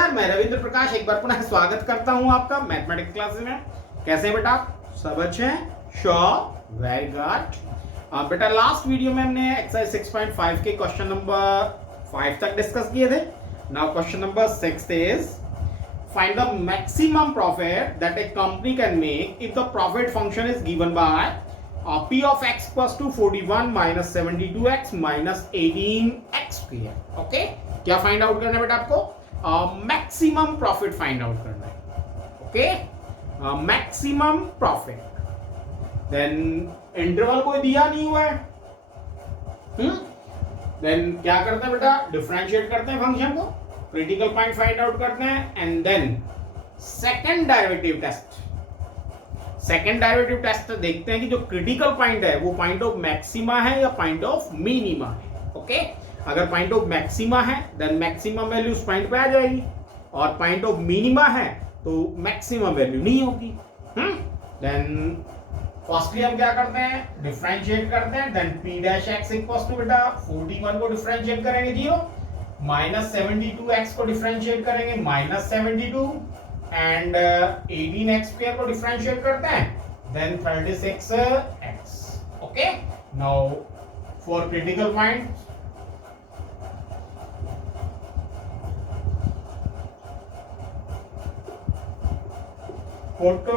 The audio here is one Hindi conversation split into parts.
नमस्कार, मैं रविंद्र प्रकाश एक बार पुनः स्वागत करता हूं आपका मैथमेटिक्स क्लासेस में। कैसे हैं बेटा आप? सब अच्छे हैं? Sure, very good. बेटा लास्ट वीडियो में हमने एक्सरसाइज 6.5 के क्वेश्चन नंबर 5 तक डिस्कस किए थे। Now question number 6 is find the maximum profit that A company can make if the profit function is given by P of x equals to 41 minus 72x minus 18x square। Okay, क्या फाइंड आउट करना है बेटा आपको? मैक्सिमम प्रॉफिट फाइंड आउट करना है। Okay, maximum profit. Then interval कोई दिया नहीं हुआ है। देन क्या करते हैं बेटा? डिफरेंशिएट करते हैं फंक्शन को, क्रिटिकल पॉइंट फाइंड आउट करते हैं and then second derivative test. Second derivative test देखते हैं कि जो क्रिटिकल पॉइंट है वो पॉइंट ऑफ मैक्सिमा है या पॉइंट ऑफ मिनिमा है। ओके, अगर पॉइंट ऑफ मैक्सिमा है देन मैक्सिमम वैल्यू उस पॉइंट पे आ जाएगी, और पॉइंट ऑफ मिनिमा है तो मैक्सिमम वैल्यू नहीं होगी। देन फर्स्टली हम क्या करते हैं? डिफरेंशिएट करते हैं। Then p dash x equals to बेटा 41 को डिफरेंशिएट करेंगे 0, माइनस 72x को डिफरेंशिएट करेंगे माइनस 72 एंड 18x स्क्वायर को डिफरेंशिएट करते हैं then 36x। Okay, now for critical point put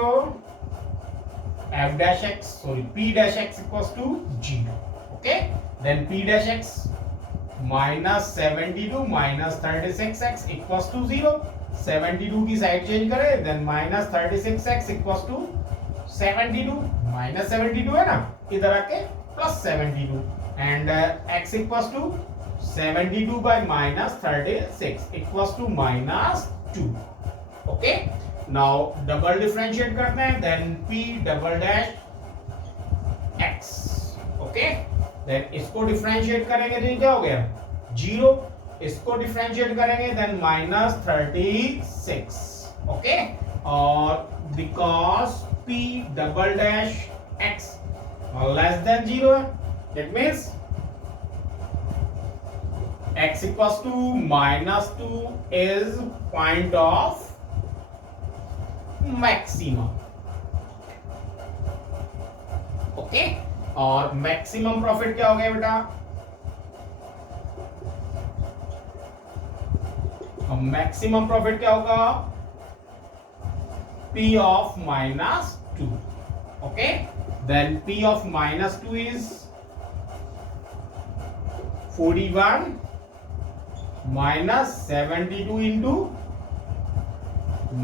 f dash x, sorry, p dash x equals to 0. Okay, then p dash x minus 72 minus 36x equals to 0. 72 की साइड चेंज करें then minus 36x equals to 72, minus 72 है ना, इधर आके plus 72 and x equals to 72 by minus 36 equals to minus 2। Okay, now double differentiate करते हैं then p double dash x। Okay, then इसको डिफरेंशिएट करेंगे तो क्या हो गया 0, इसको डिफरेंशिएट करेंगे देन माइनस 36। ओके, और because p double dash x less than 0 है, that means x equals to minus 2 is point of maximum. Okay, और मैक्सिमम प्रॉफिट क्या हो गया बेटा? मैक्सिमम प्रॉफिट क्या होगा? P of minus 2. Okay, then P of minus 2 is 41 minus 72 into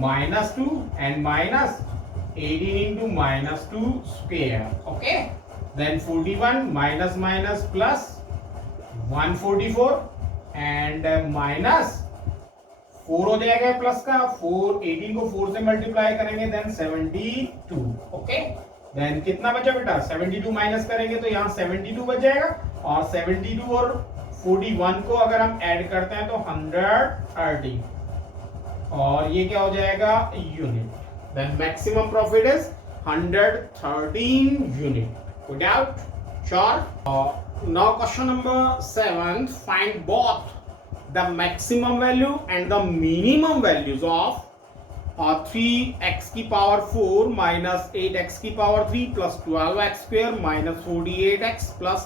minus 2 and minus 18 into minus 2 square. Okay, then 41 minus minus plus 144 and minus 4 हो जाएगा प्लस का 4, 18 को 4 से मल्टीप्लाई करेंगे देन 72। ओके, देन कितना बचा बेटा? 72 माइनस करेंगे तो यहाँ 72 बच जाएगा, और 72 और 41 को अगर हम ऐड करते हैं तो 130, और ये क्या हो जाएगा? Unit. Then maximum profit is 113 unit. कोई doubt? Sure. Now question number 7, find both the maximum value and the minimum values of 3x की पावर 4 minus 8x की power 3 plus 12x square minus 48x plus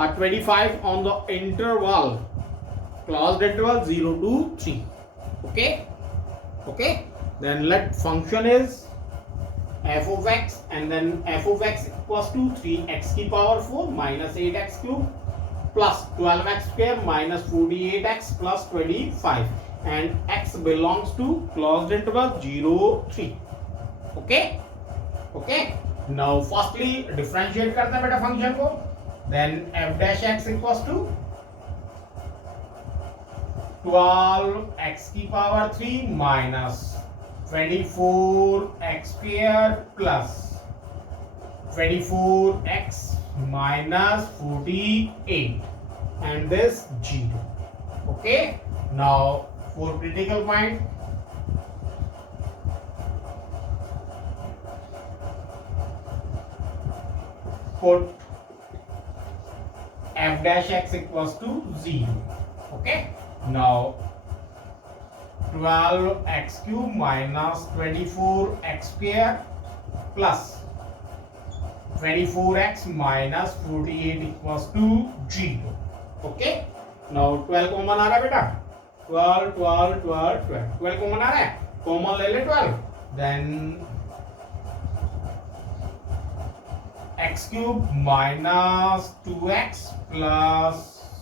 25 on the interval closed interval 0 to 3. Okay, okay, then let function is f of x and then f of x equals to 3x की power 4 minus 8x cube plus 12x square minus 48x plus 25 and x belongs to closed interval 0 3. okay, okay, now firstly differentiate करते हैं बेटा फंक्शन को, then f dash x equals to 12x की power 3 minus 24x square plus 24x minus 48 and this 0. Okay, now for critical point put f dash x equals to 0. Okay, now 12x cube minus 24x square plus 24x minus 48 equals to 0. Okay. Now 12 common आ रहा है बेटा, 12 12 12 12 12 कॉमन आ रहा है, कॉमन ले ले 12, then x cube minus 2x plus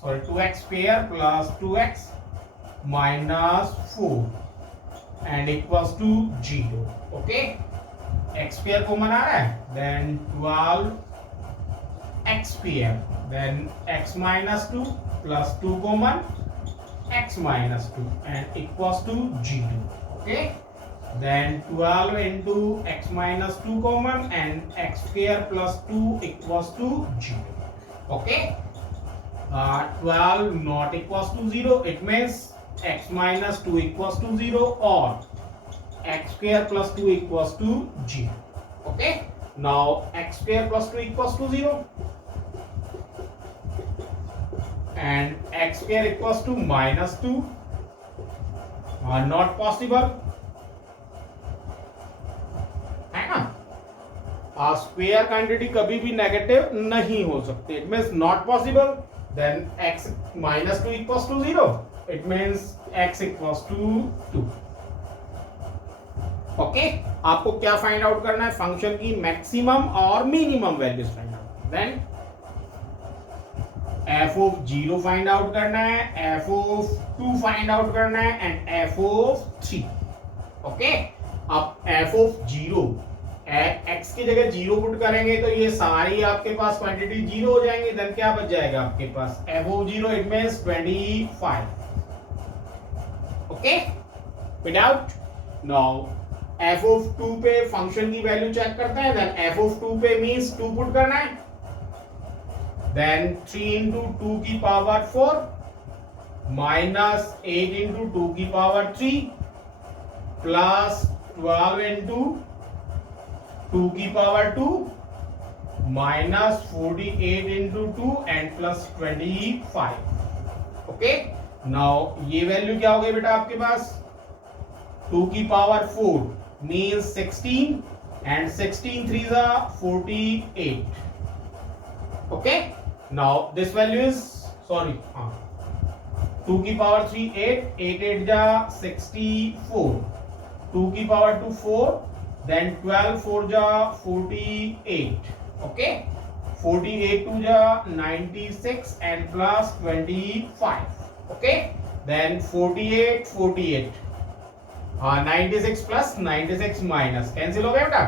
2x square plus 2x minus 4 and equals to 0. Okay, x square common आ रहा है, then 12 x square, then x minus 2 plus 2 common, x minus 2 and equals to 0. Okay, then 12 into x minus 2 common and x square plus 2 equals to 0. Okay, 12 not equals to 0, it means x minus 2 equals to 0 or x square plus 2 equals to 0. Okay, now x square plus 2 equals to 0 and x square equals to minus 2 are not possible, है ना। स्क्वायर क्वांटिटी कभी भी नेगेटिव नहीं हो सकती, it means not possible, then x minus 2 equals to 0, it means x equals to 2. Okay, आपको क्या फाइंड आउट करना है, फंक्शन की मैक्सिमम और minimum values find out, then f of 0 find out करना है, f of 2 फाइंड आउट करना है एंड f of 3. ओके, अब f of 0 x की जगह 0 पुट करेंगे तो ये सारी आपके पास क्वांटिटी 0 हो जाएंगे, देन क्या बच जाएगा आपके पास, f of 0 it means 25. Okay, without now f of 2 पे फंक्शन की वैल्यू चेक करते हैं, देन f of 2 पे मींस 2 पुट करना है, देन 3 into 2 की पावर 4 माइनस 8 into 2 की पावर 3 प्लस 12 into 2 की power 2 minus 48 into 2 and plus 25. Okay, now ये वैल्यू क्या हो गई बेटा आपके पास, 2 की power 4 means 16 and 16 3s are 48. Okay, now this value is 2 की पावर 3 8 8 8 जा 64, 2 की पावर 2 4, then 12 4 जा 48. Okay, 48 2 जा 96 and plus 25. Okay, then 48 48 96 plus 96 minus cancel हो गया बेटा,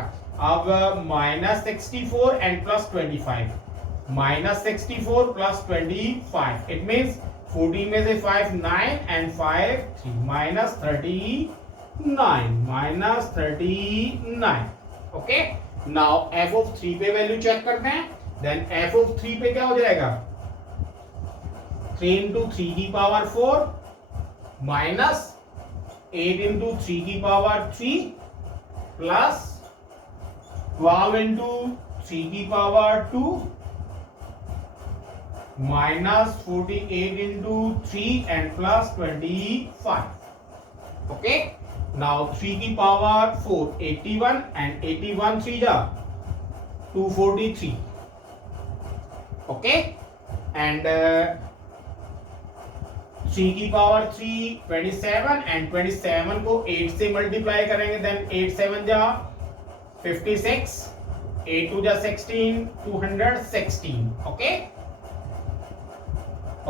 अब minus 64 and plus 25, minus 64 plus 25, it means 14 में से 5 9 and 5 3 minus 39 minus 39. Okay, now f of 3 पे वैल्यू चेक करते हैं, देन f of 3 पे क्या हो जाएगा, 3 into 3 की पावर 4 माइनस 8 into 3 की पावर 3 प्लस 12 into 3 की power 2 minus 48 into 3 and plus 25. Okay, now 3 की पावर 4 81 and 81 3 जा 243. Okay, and 3 की पावर 3 27 एंड 27 को 8 से मल्टीप्लाई करेंगे, देन 8 7 जा 56, 8 2 जा 16 216. Okay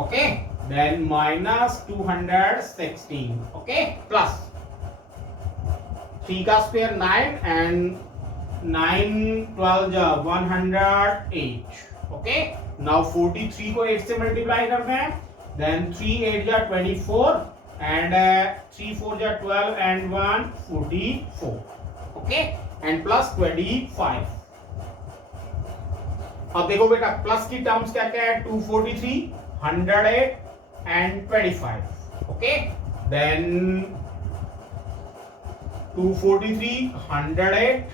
okay, then minus 216. Okay, plus 3 का स्क्वायर 9 एंड 9 12 जा 108. ओके, नाउ 43 को 8 से मल्टीप्लाई करते हैं, then 3 8 ja 24 and 3 4 ja 12 and 1 44. Okay, and plus 25. अब देखो बेटा प्लस की टर्म्स क्या क्या है, 243 108 and 25. Okay, then 243 108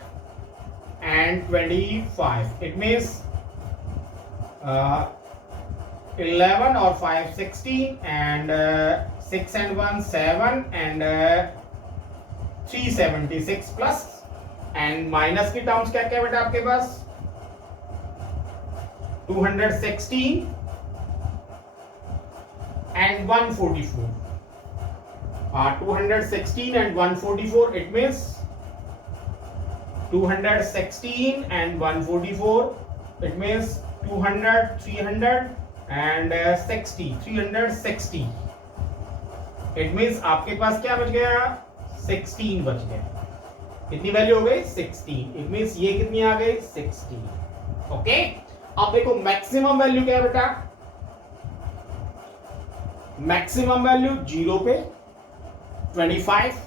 and 25, it means 11 or 5 16 and 6 and 1 7 and 376 plus and minus की टर्म्स क्या क्या बेटा आपके पास 216 and 144. 216 and 144, it means 216 and 144, it means 200, 300 and 60, 360. It means आपके पास क्या बच गया 16 बच गया. कितनी वैल्यू हो गई 16. It means ये कितनी आ गई 16. ओके. अब देखो मैक्सिमम वैल्यू क्या है बेटा. मैक्सिमम वैल्यू 0 पे 25.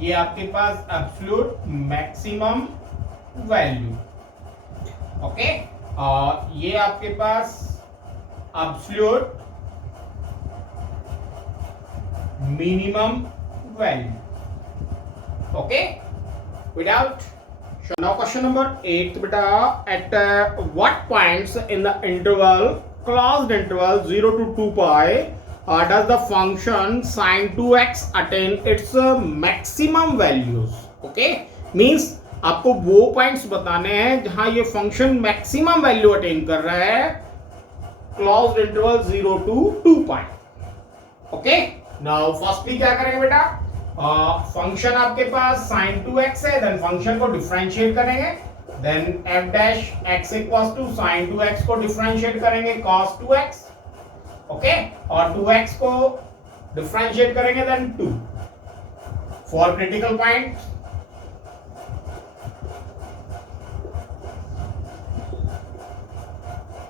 ये आपके पास एब्सोल्यूट मैक्सिमम वैल्यू. ओके. और ये आपके पास absolute minimum value. Okay. Without. So now question number 8 beta, at what points in the interval closed interval 0 to 2 pi does the function sin 2x attain its maximum values. Okay, means आपको वो पॉइंट्स बताने हैं जहां ये फंक्शन मैक्सिमम वैल्यू अटेन कर रहा है closed interval 0 to 2 pi. Okay. Now firstly क्या करेंगे बेटा. फंक्शन आपके पास sin 2x है. देन फंक्शन को डिफरेंशिएट करेंगे. Then f dash x equals to sin 2x को डिफरेंशिएट करेंगे cos 2x. ओके. और 2x को डिफरेंशिएट करेंगे then 2 for critical point.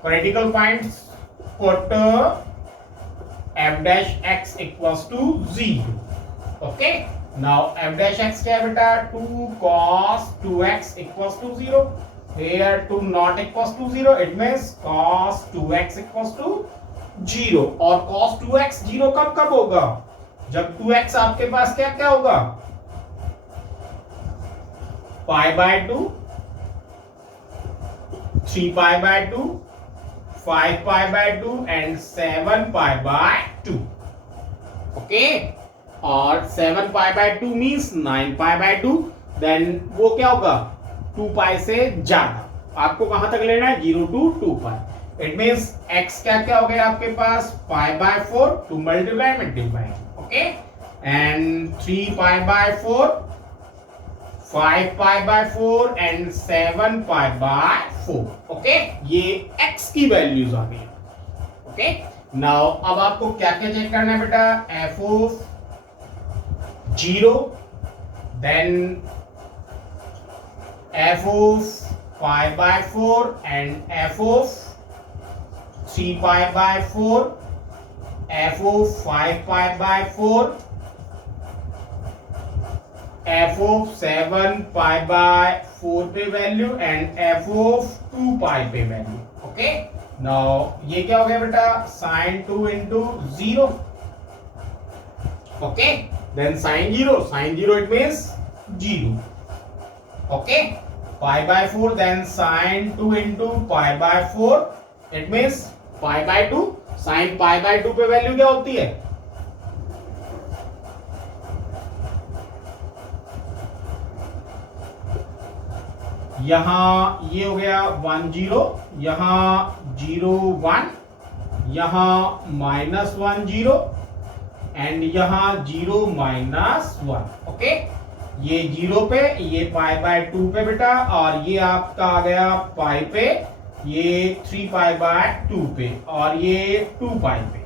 Critical points put f dash x equals to 0. Okay, now f dash x क्या है बेटा 2 cos 2x equals to 0. Here 2 not equals to 0, it means cos 2x equals to 0. और cos 2x 0 कब कब होगा जब 2x आपके पास क्या क्या होगा pi by 2, 3 pi by 2, 5 pi by 2 and 7 pi by 2. Okay, और 7 pi by 2 means 9 pi by 2. Then वो क्या होगा 2 pi से ज्यादा. आपको कहां तक लेना है 0 to 2 pi. It means x क्या क्या हो गया आपके पास pi by 4 to multiply. Okay. And 3 pi by 4, 5 pi by 4 and 7 pi by 4. Okay. ये x की वैल्यूज आ गई. ओके. नाउ अब आपको क्या क्या चेक करना है बेटा f of 0, then f of pi by 4 and f of 3 pi by 4, f of 5 pi by 4, f of 7 pi by 4 पे value and f of 2 pi पे वैल्यू. ओके. नाउ ये क्या हो गया बेटा sin 2 into 0. Okay. Then sin 0 it means 0. Okay, pi by 4, then sin 2 into pi by 4, it means pi by 2. sin pi by 2 पे वैल्यू क्या होती है यहां ये हो गया 1 0, यहां 0 1, यहां -1 0 एंड यहां 0 -1. ओके. ये 0 पे, ये पाई बाय 2 पे बेटा, और ये आपका आ गया पाई पे, ये 3 पाई बाय 2 पे, और ये 2 पाई पे.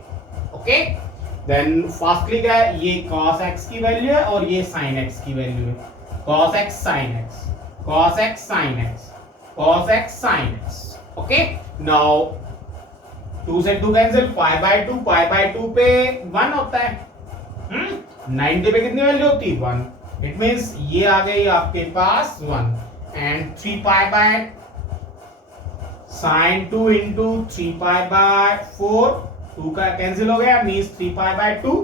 ओके. देन फर्स्टली क्या है ये cos x की वैल्यू है और ये sin x की वैल्यू है. cos x sin x, cos x sin x, cos x sin x. Okay. Now 2 से 2 कैंसिल, पाई बाय 2 पे 1 होता है. 90 पे कितनी वैल्यू होती है 1. इट मींस ये आ गई आपके पास 1. And 3 pi by sin 2 into 3 pi by 4, 2 का कैंसिल हो गया, means 3 pi by 2.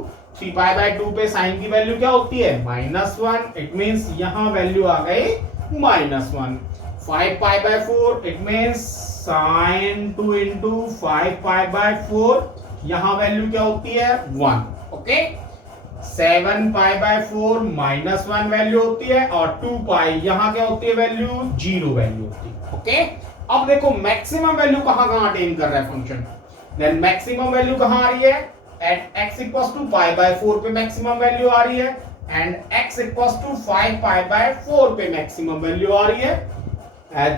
3 pi by 2 पे sin की वैल्यू क्या होती है -1. इट मींस यहां वैल्यू आ गई -1. 5 pi by 4, it means sin 2 into 5 pi by 4, यहां वैल्यू क्या होती है 1, okay. 7 pi by 4 minus 1 value होती है और 2 पाई यहां क्या होती है वैल्यू 0 वैल्यू होती है, ओके। अब देखो मैक्सिमम वैल्यू कहां कहां अटेन कर रहा है फंक्शन, देन मैक्सिमम वैल्यू कहां आ रही है at x equals to pi by 4 पे मैक्सिमम वैल्यू आ रही है and x equals to 5 pi by 4 पे मैक्सिमम वैल्यू आ रही है,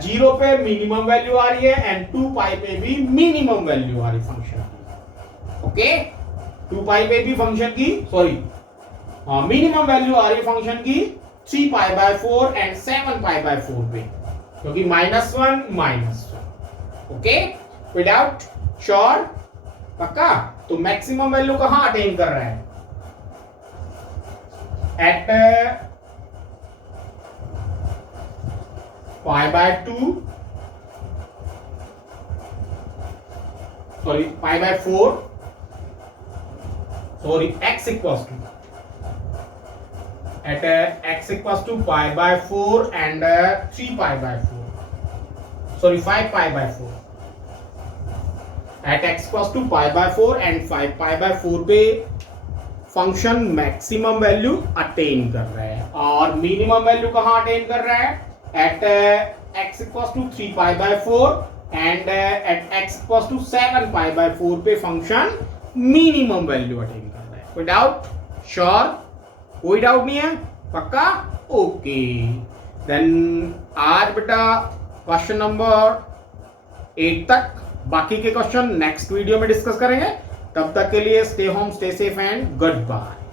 0 पे मिनिमम वैल्यू आ रही है एंड 2 पाई पे भी मिनिमम वैल्यू आ रही फंक्शन की, ओके। 2 पाई पे भी फंक्शन की सॉरी मिनिमम वैल्यू आ रही है फंक्शन की 3 पाई बाय 4 एंड 7 पाई बाय 4 पे, क्योंकि -1 ओके। विदाउट श्योर पक्का। तो मैक्सिमम वैल्यू कहां अटेन कर रहा है at pi by 2 sorry pi by 4 sorry x equals to at x equals to pi by 4 and 3 pi by 4 sorry 5 pi by 4 at x equals to pi by 4 and 5 pi by 4 पे फंक्शन मैक्सिमम वैल्यू अटेन कर रहा है और मिनिमम वैल्यू कहां अटेन कर रहा है at x equals to 3 pi by 4 and at x equals to 7 pi by 4 पे फंक्शन मिनिमम वैल्यू अटेन कर रहा है। कोई डाउट? श्योर? कोई डाउट नहीं है पक्का? ओके देन आज बेटा क्वेश्चन नंबर 8 तक, बाकी के क्वेश्चन नेक्स्ट वीडियो में डिस्कस करेंगे। तब तक के लिए stay home stay safe and good bye.